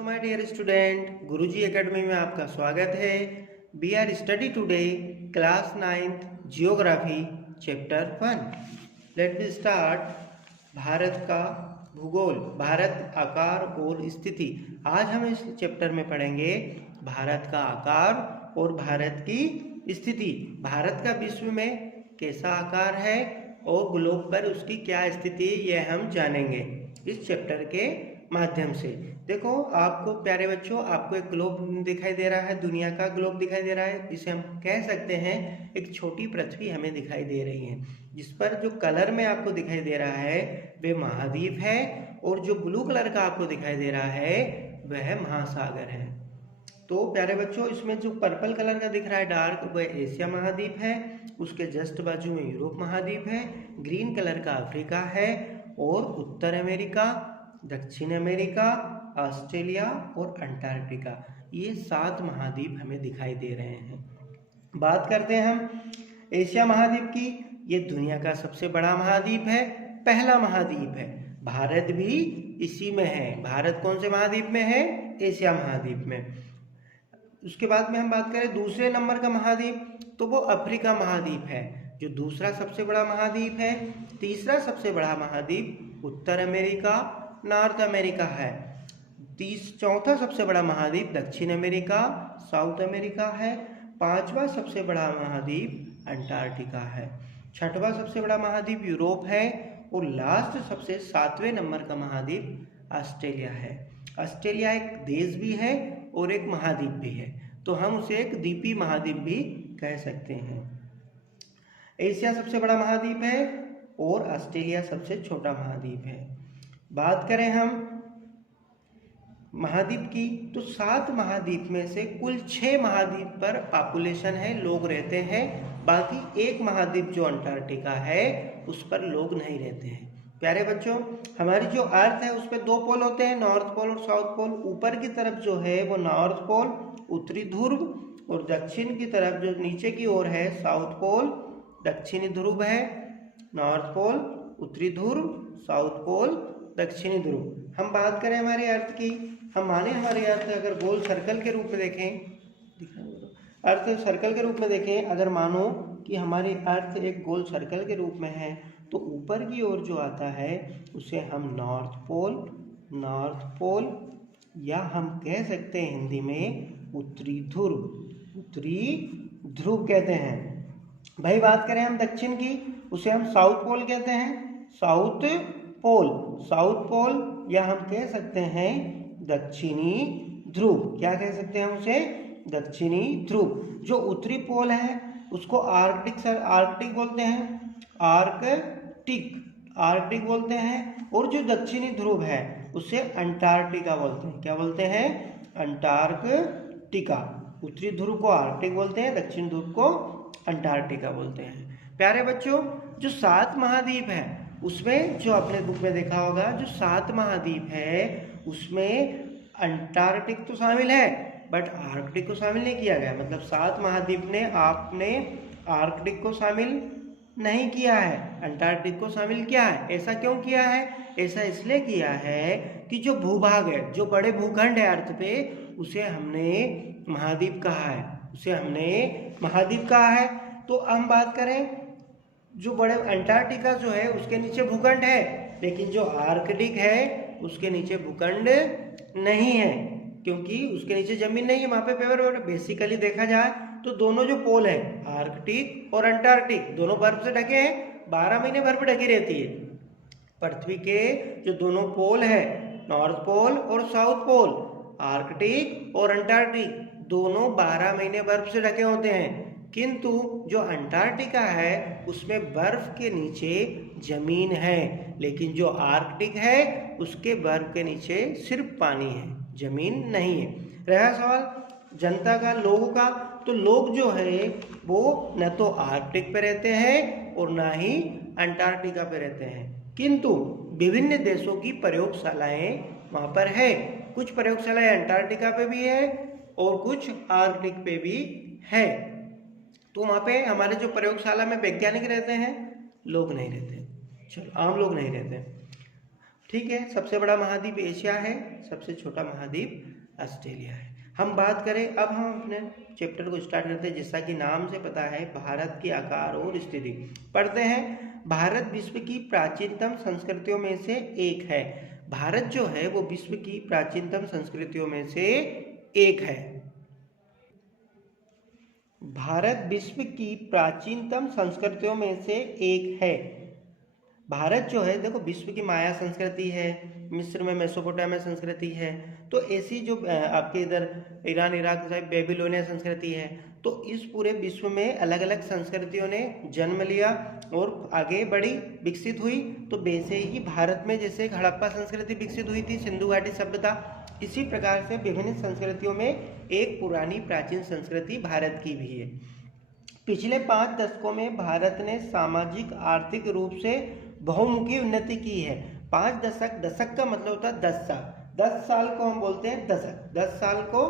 Hello my dear student, Guruji academy में आपका स्वागत है। We are study today class 9th geography chapter 1। Let me start. Bharat का भूगोल, भारत आकार और स्थिति। आज हम इस चैप्टर में पढ़ेंगे भारत का आकार और भारत की स्थिति। भारत का विश्व में कैसा आकार है और ग्लोब पर उसकी क्या स्थिति है, यह हम जानेंगे इस चैप्टर के माध्यम से। देखो, आपको प्यारे बच्चों, आपको एक ग्लोब दिखाई दे रहा है, दुनिया का ग्लोब दिखाई दे रहा है। इसे हम कह सकते हैं एक छोटी पृथ्वी हमें दिखाई दे रही है, जिस पर जो कलर में आपको दिखाई दे रहा है वह महाद्वीप है, और जो ब्लू कलर का आपको दिखाई दे रहा है वह महासागर है। तो प्यारे बच्चों, इसमें जो पर्पल कलर का दिख रहा है डार्क, वह एशिया महाद्वीप है। उसके जस्ट बाजू में यूरोप महाद्वीप है। ग्रीन कलर का अफ्रीका है, और उत्तर अमेरिका, दक्षिण अमेरिका, ऑस्ट्रेलिया और अंटार्कटिका, ये 7 महाद्वीप हमें दिखाई दे रहे हैं। बात करते हैं हम एशिया महाद्वीप की। ये दुनिया का सबसे बड़ा महाद्वीप है, पहला महाद्वीप है। भारत भी इसी में है। भारत कौन से महाद्वीप में है? एशिया महाद्वीप में। उसके बाद में हम बात करें दूसरे नंबर का महाद्वीप, तो वो अफ्रीका महाद्वीप है, जो दूसरा सबसे बड़ा महाद्वीप है। तीसरा सबसे बड़ा महाद्वीप उत्तर अमेरिका, नॉर्थ अमेरिका है। चौथा सबसे बड़ा महाद्वीप दक्षिण अमेरिका, साउथ अमेरिका है। पांचवा सबसे बड़ा महाद्वीप अंटार्कटिका है। छठवां सबसे बड़ा महाद्वीप यूरोप है, और लास्ट सबसे 7वें नंबर का महाद्वीप ऑस्ट्रेलिया है। ऑस्ट्रेलिया एक देश भी है और एक महाद्वीप भी है, तो हम उसे एक द्वीपीय महाद्वीप भी कह सकते हैं। एशिया सबसे बड़ा महाद्वीप है और ऑस्ट्रेलिया सबसे छोटा महाद्वीप है। बात करें हम महाद्वीप की, तो 7 महाद्वीप में से कुल 6 महाद्वीप पर पॉपुलेशन है, लोग रहते हैं। बाकी एक महाद्वीप जो अंटार्कटिका है उस पर लोग नहीं रहते हैं। प्यारे बच्चों, हमारी जो अर्थ है उस पर 2 पोल होते हैं, नॉर्थ पोल और साउथ पोल। ऊपर की तरफ जो है वो नॉर्थ पोल, उत्तरी ध्रुव, और दक्षिण की तरफ जो नीचे की ओर है साउथ पोल, दक्षिणी ध्रुव है। नॉर्थ पोल, उत्तरी ध्रुव, साउथ पोल, दक्षिणी ध्रुव। हम बात करें हमारे अर्थ की, हम माने हमारे अर्थ अगर गोल सर्कल के रूप में देखें, अर्थ सर्कल के रूप में देखें, अगर मानो कि हमारे अर्थ एक गोल सर्कल के रूप में है, तो ऊपर की ओर जो आता है उसे हम नॉर्थ पोल, या हम कह सकते हैं हिंदी में उत्तरी ध्रुव कहते हैं। भाई बात करें हम दक्षिण की, उसे हम साउथ पोल कहते हैं, साउथ पोल, या हम कह सकते हैं दक्षिणी ध्रुव। क्या कह सकते हैं उसे? दक्षिणी ध्रुव। जो उत्तरी पोल है उसको आर्कटिक बोलते हैं, आर्कटिक बोलते हैं, और जो दक्षिणी ध्रुव है उसे अंटार्कटिका बोलते हैं। क्या बोलते हैं? अंटार्कटिका। उत्तरी ध्रुव को आर्कटिक बोलते हैं, दक्षिण ध्रुव को अंटार्कटिका बोलते हैं। प्यारे बच्चों, जो 7 महाद्वीप है उसमें जो आपने बुक में देखा होगा, जो 7 महाद्वीप है उसमें अंटार्कटिक तो शामिल है, बट आर्कटिक को शामिल नहीं किया गया। मतलब 7 महाद्वीप ने आपने आर्कटिक को शामिल नहीं किया है, अंटार्कटिक को शामिल किया है। ऐसा क्यों किया है? ऐसा इसलिए किया है कि जो भूभाग है, जो बड़े भूखंड है अर्थ पे, उसे हमने महाद्वीप कहा है। तो हम बात करें, जो बड़े अंटार्कटिका जो है उसके नीचे भूखंड है, लेकिन जो आर्कटिक है उसके नीचे भूखंड नहीं है, क्योंकि उसके नीचे जमीन नहीं है, वहाँ पे पेपर। बेसिकली देखा जाए तो दोनों जो पोल है, आर्कटिक और अंटार्कटिक, दोनों बर्फ से ढके हैं, 12 महीने बर्फ ढकी रहती है। पृथ्वी के जो दोनों पोल है, नॉर्थ पोल और साउथ पोल, आर्कटिक और अंटार्कटिक, दोनों 12 महीने बर्फ से ढके होते हैं। किंतु जो अंटार्कटिका है उसमें बर्फ के नीचे जमीन है, लेकिन जो आर्कटिक है उसके बर्फ के नीचे सिर्फ पानी है, जमीन नहीं है। रहा सवाल जनता का, लोगों का, तो लोग जो है वो न तो आर्कटिक पे रहते हैं और ना ही अंटार्कटिका पे रहते हैं, किंतु विभिन्न देशों की प्रयोगशालाएं वहाँ पर है। कुछ प्रयोगशालाएं अंटार्कटिका पे भी है और कुछ आर्कटिक पे भी है। तो वहाँ पे हमारे जो प्रयोगशाला में वैज्ञानिक रहते हैं, लोग नहीं रहते, चलो आम लोग नहीं रहते। ठीक है, सबसे बड़ा महाद्वीप एशिया है, सबसे छोटा महाद्वीप ऑस्ट्रेलिया है। हम बात करें, अब हम अपने चैप्टर को स्टार्ट करते हैं। जैसा कि नाम से पता है, भारत के आकार और स्थिति पढ़ते हैं। भारत विश्व की प्राचीनतम संस्कृतियों में से एक है। भारत जो है वो विश्व की प्राचीनतम संस्कृतियों में से एक है। भारत विश्व की प्राचीनतम संस्कृतियों में से एक है। भारत जो है देखो, विश्व की माया संस्कृति है, मिस्र में मेसोपोटामिया संस्कृति है, तो ऐसी जो आपके इधर ईरान इराक साइड बेबीलोनिया संस्कृति है, तो इस पूरे विश्व में अलग अलग संस्कृतियों ने जन्म लिया और आगे बढ़ी, विकसित हुई। तो वैसे ही भारत में जैसे हड़प्पा संस्कृति विकसित हुई थी, सिंधु घाटी सभ्यता, इसी प्रकार से विभिन्न संस्कृतियों में एक पुरानी प्राचीन संस्कृति भारत की भी है। पिछले 5 दशकों में भारत ने सामाजिक आर्थिक रूप से बहुमुखी उन्नति की है। 5 दशक, दशक का मतलब होता है 10 साल, 10 साल को हम बोलते हैं दशक, 10 साल को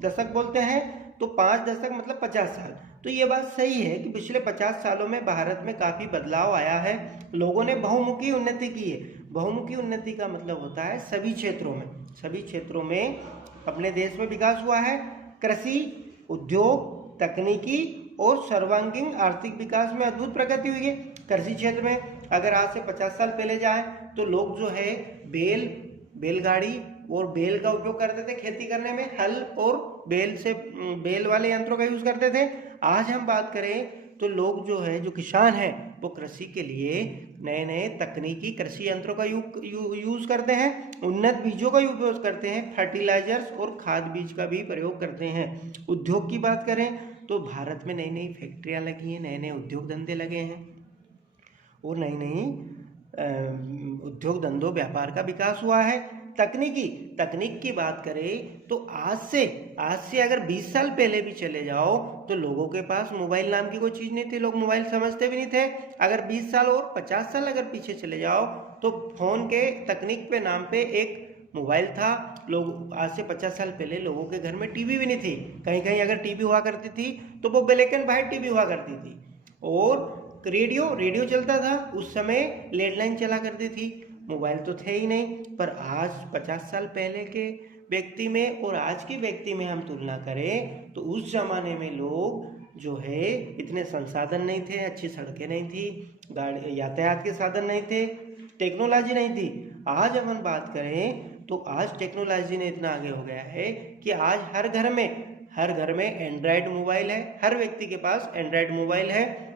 दशक बोलते हैं, तो 5 दशक मतलब 50 साल। तो ये बात सही है कि पिछले 50 सालों में भारत में काफ़ी बदलाव आया है, लोगों ने बहुमुखी उन्नति की है। बहुमुखी उन्नति का मतलब होता है सभी क्षेत्रों में अपने देश में विकास हुआ है। कृषि, उद्योग, तकनीकी और सर्वांगीण आर्थिक विकास में अद्भुत प्रगति हुई है। कृषि क्षेत्र में अगर आज से 50 साल पहले जाए तो लोग जो है बैलगाड़ी और बैल का उपयोग करते थे खेती करने में, हल और बैल वाले यंत्रों का यूज करते थे। आज हम बात करें तो लोग जो है, जो किसान हैं, वो कृषि के लिए नए नए तकनीकी कृषि यंत्रों का यूज करते हैं, उन्नत बीजों का उपयोग करते हैं, फर्टिलाइजर्स और खाद बीज का भी प्रयोग करते हैं। उद्योग की बात करें तो भारत में नई नई फैक्ट्रियां लगी हैं, नए नए उद्योग धंधे लगे हैं और नई नई उद्योग धंधों व्यापार का विकास हुआ है। तकनीक की बात करें तो आज से अगर 20 साल पहले भी चले जाओ तो लोगों के पास मोबाइल नाम की कोई चीज़ नहीं थी, लोग मोबाइल समझते भी नहीं थे। अगर 20 साल और 50 साल अगर पीछे चले जाओ तो फोन के तकनीक पे नाम पे एक मोबाइल था। लोग आज से 50 साल पहले लोगों के घर में टीवी भी नहीं थी, कहीं कहीं अगर टीवी हुआ करती थी तो वो ब्लैक एंड व्हाइट टीवी हुआ करती थी। और रेडियो चलता था, उस समय लैंडलाइन चला करती थी, मोबाइल तो थे ही नहीं। पर आज 50 साल पहले के व्यक्ति में और आज के व्यक्ति में हम तुलना करें तो उस जमाने में लोग जो है इतने संसाधन नहीं थे, अच्छी सड़कें नहीं थी, गाड़ी यातायात के साधन नहीं थे, टेक्नोलॉजी नहीं थी। आज अब हम बात करें तो आज टेक्नोलॉजी ने इतना आगे हो गया है कि आज हर घर में एंड्रॉयड मोबाइल है, हर व्यक्ति के पास एंड्रॉयड मोबाइल है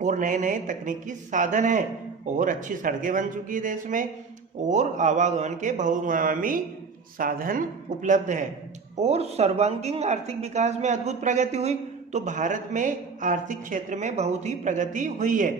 और नए नए तकनीकी साधन हैं और अच्छी सड़कें बन चुकी है देश में और आवागमन के बहुमुखी साधन उपलब्ध है और सर्वांगीण आर्थिक विकास में अद्भुत प्रगति हुई। तो भारत में आर्थिक क्षेत्र में बहुत ही प्रगति हुई है।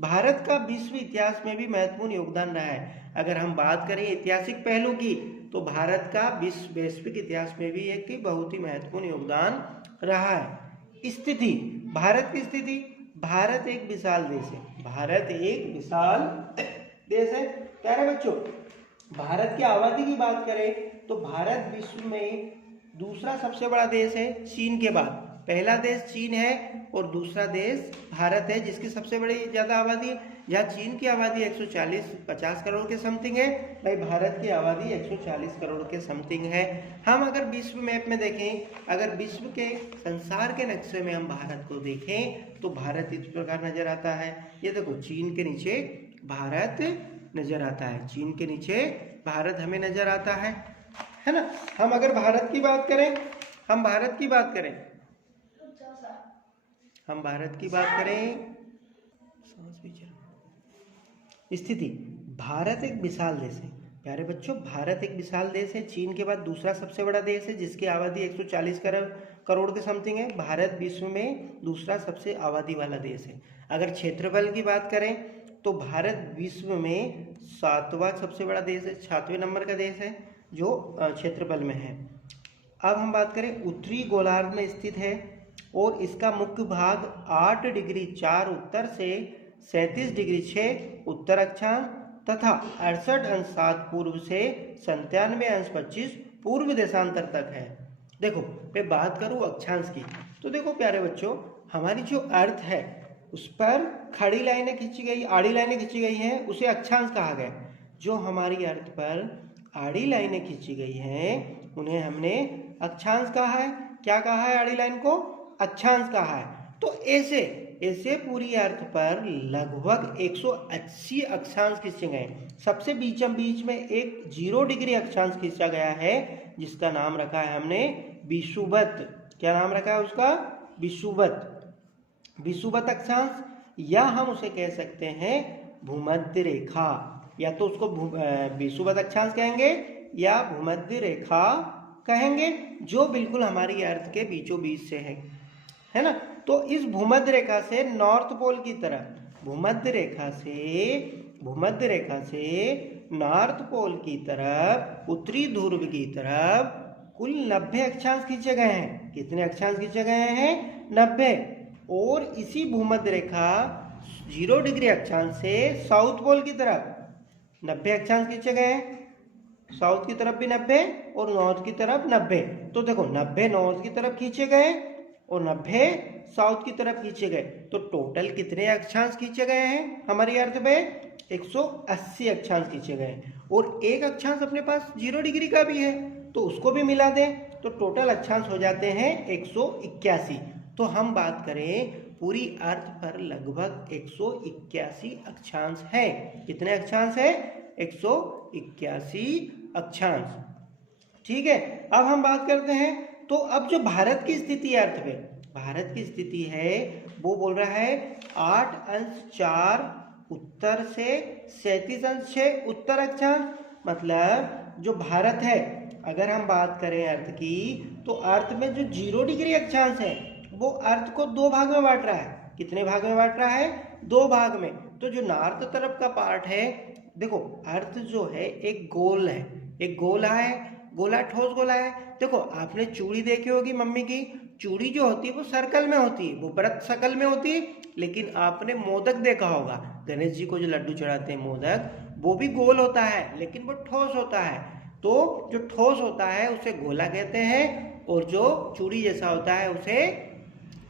भारत का विश्व इतिहास में भी महत्वपूर्ण योगदान रहा है। अगर हम बात करें ऐतिहासिक पहलू की तो भारत का वैश्विक इतिहास में भी एक बहुत ही महत्वपूर्ण योगदान रहा है। स्थिति, भारत की स्थिति, भारत एक विशाल देश है, भारत एक विशाल देश है। प्यारे बच्चों, भारत की आबादी की बात करें तो भारत विश्व में दूसरा सबसे बड़ा देश है चीन के बाद। पहला देश चीन है और दूसरा देश भारत है जिसकी सबसे बड़ी ज़्यादा आबादी है। जहाँ चीन की आबादी 140-50 करोड़ के समथिंग है, भाई भारत की आबादी 140 करोड़ के समथिंग है। हम अगर विश्व मैप में देखें, अगर विश्व के संसार के नक्शे में हम भारत को देखें तो भारत इस प्रकार नजर आता है। ये देखो, चीन के नीचे भारत नजर आता है, चीन के नीचे भारत हमें नजर आता है ना। हम अगर भारत की बात करें, स्थिति, भारत एक विशाल देश है। प्यारे बच्चों, भारत एक विशाल देश है, चीन के बाद दूसरा सबसे बड़ा देश है जिसकी आबादी 140 करोड़ के समथिंग है। भारत विश्व में दूसरा सबसे आबादी वाला देश है। अगर क्षेत्रफल की बात करें तो भारत विश्व में 7वां सबसे बड़ा देश है, 7वें नंबर का देश है जो क्षेत्रफल में है। अब हम बात करें, उत्तरी गोलार्ध में स्थित है और इसका मुख्य भाग 8 डिग्री 4 उत्तर से 37 डिग्री 6 उत्तर अक्षांश तथा 68 अंश 7 पूर्व से 97 अंश 25 पूर्व देशांतर तक है। देखो, मैं बात करूँ अक्षांश की तो देखो प्यारे बच्चों, हमारी जो अर्थ है उस पर खड़ी लाइनें खींची गई, आड़ी लाइनें खींची गई हैं, उसे अक्षांश कहा गया। जो हमारी अर्थ पर आड़ी लाइनें खींची गई हैं उन्हें हमने अक्षांश कहा है। क्या कहा है? आड़ी लाइन को अक्षांश कहा है। तो ऐसे ऐसे पूरी अर्थ पर लगभग 180 अक्षांश खींचे गए। सबसे बीचम बीच में एक 0 डिग्री अक्षांश खींचा गया है जिसका नाम रखा है हमने विषुवत। क्या नाम रखा है उसका? विषुवत। विषुवत अक्षांश, या हम उसे कह सकते हैं भूमध्य रेखा। या तो उसको विषुवत अक्षांश कहेंगे या भूमध्य रेखा कहेंगे, जो बिल्कुल हमारी अर्थ के बीचों बीच से है ना। तो इस भूमध्य रेखा से नॉर्थ पोल की तरफ, भूमध्य रेखा से नॉर्थ पोल की तरफ, उत्तरी ध्रुव की तरफ कुल 90 अक्षांश खींचे गए हैं। कितने अक्षांश खींचे गए हैं? 90। और इसी भूमध्य रेखा 0 डिग्री अक्षांश से साउथ पोल की तरफ 90 अक्षांश खींचे गए हैं। साउथ की तरफ भी 90 और नॉर्थ की तरफ 90। तो देखो 90 नॉर्थ की तरफ खींचे गए और 90 साउथ की तरफ खींचे गए। तो टोटल कितने अक्षांश खींचे गए हैं हमारी अर्थ में? 180 अक्षांश खींचे गए। और एक अक्षांश अपने पास 0 डिग्री का भी है तो उसको भी मिला दें तो टोटल अक्षांश हो जाते हैं 181। तो हम बात करें पूरी अर्थ पर लगभग 181 अक्षांश है। कितने अक्षांश है? 181 अक्षांश। ठीक है, अब हम बात करते हैं। तो अब जो भारत की स्थिति है अर्थ में, भारत की स्थिति है वो बोल रहा है 8 अंश 4 उत्तर से 37 अंश 6 उत्तर अक्षांश। मतलब जो भारत है, अगर हम बात करें अर्थ की, तो अर्थ में जो 0 डिग्री अक्षांश है वो अर्थ को 2 भाग में बांट रहा है। कितने भाग में बांट रहा है? 2 भाग में। तो जो नॉर्थ तरफ का पार्ट है, देखो अर्थ जो है एक गोल है, एक गोला है, गोला ठोस गोला है। देखो आपने चूड़ी देखी होगी मम्मी की, चूड़ी जो होती है वो सर्कल में होती है, वो व्रत शकल में होती है। लेकिन आपने मोदक देखा होगा, गणेश जी को जो लड्डू चढ़ाते हैं मोदक, वो भी गोल होता है लेकिन वो ठोस होता है। तो जो ठोस होता है उसे गोला कहते हैं और जो चूड़ी जैसा होता है उसे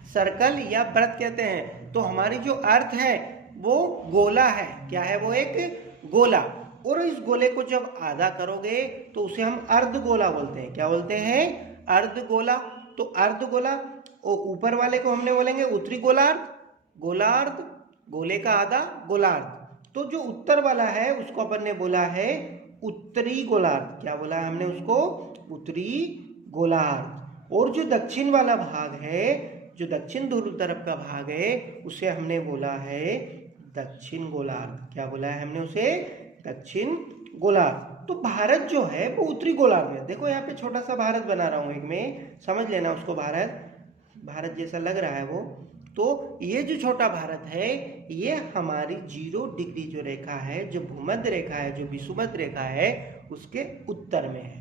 सर्कल या व्रत कहते हैं। तो हमारी जो अर्थ है वो गोला है। क्या है वो? एक गोला। और इस गोले को जब आधा करोगे तो उसे हम अर्धगोला बोलते हैं। क्या बोलते हैं? अर्धगोला। तो अर्धगोला, और ऊपर वाले को हमने बोलेंगे उत्तरी गोलार्ध, गोलार्ध, गोले का आधा गोलार्ध। तो जो उत्तर वाला है उसको अपन ने बोला है उत्तरी गोलार्ध। क्या बोला है हमने उसको? उत्तरी गोलार्ध। और जो दक्षिण वाला भाग है, जो दक्षिण ध्रुव तरफ का भाग है, उसे हमने बोला है दक्षिण गोलार्ध। क्या बोला है हमने उसे? दक्षिण गोलार्ध। तो भारत जो है वो उत्तरी गोलार्ध में। देखो यहाँ पे छोटा सा भारत बना रहा हूँ एक में, समझ लेना उसको। भारत जैसा लग रहा है वो। तो ये जो छोटा भारत है ये हमारी 0 डिग्री जो रेखा है, जो भूमध्य रेखा है, जो विषुवत रेखा है, उसके उत्तर में है।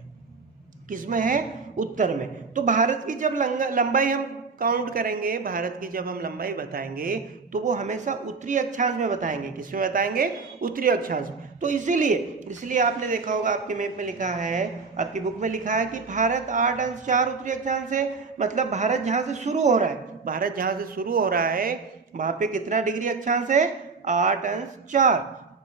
किसमें है? उत्तर में। तो भारत की जब लंबाई हम काउंट करेंगे, भारत की जब हम लंबाई बताएंगे तो वो हमेशा उत्तरी अक्षांश में बताएंगे। किसमें बताएंगे? उत्तरी अक्षांश में। तो इसीलिए आपने देखा होगा, आपके मैप में लिखा है, आपकी बुक में लिखा है कि भारत 8 अंश 4 उत्तरी अक्षांश है। मतलब भारत जहां से शुरू हो रहा है, भारत जहां से शुरू हो रहा है वहां पे कितना डिग्री अक्षांश है? 8 अंश 4,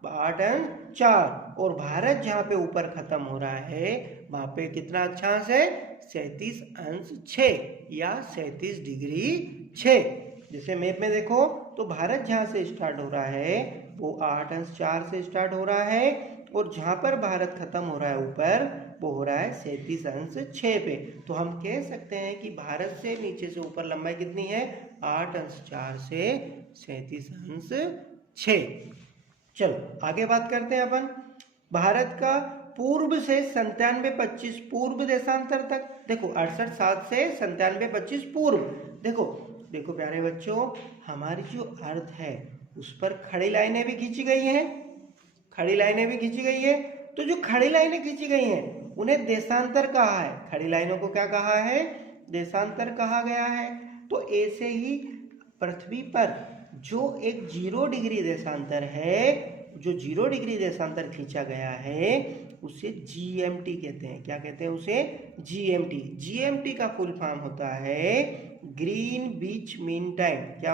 8 अंश 4। और भारत जहां पे ऊपर खत्म हो रहा है वहां पे कितना अक्षांश है? 37 अंश 6 या 37 डिग्री 6। जैसे मैप में देखो तो भारत जहां से स्टार्ट हो रहा है वो 8 अंश 4 से स्टार्ट हो रहा है, और जहां पर भारत खत्म हो रहा है ऊपर वो हो रहा है 37 अंश 6 पे। तो हम कह सकते हैं कि भारत से नीचे से ऊपर लंबाई कितनी है? 8 अंश 4 से 37 अंश 6। चलो आगे बात करते हैं अपन। भारत का पूर्व से 97-25 पूर्व देशांतर तक। देखो 68-7 से 97-25 पूर्व। देखो प्यारे बच्चों, हमारी जो अर्थ है उस पर खड़ी लाइनें भी खींची गई हैं, खड़ी लाइनें भी खींची गई है। तो जो खड़ी लाइनें खींची गई हैं उन्हें देशांतर कहा है। खड़ी लाइनों को क्या कहा है? देशांतर कहा गया है। तो ऐसे ही पृथ्वी पर जो एक 0 डिग्री देशांतर है, जो 0 डिग्री देशांतर खींचा गया है उसे GMT कहते हैं। क्या कहते हैं उसे? GMT। GMT का फुल फॉर्म होता है ग्रीनविच मीन टाइम। क्या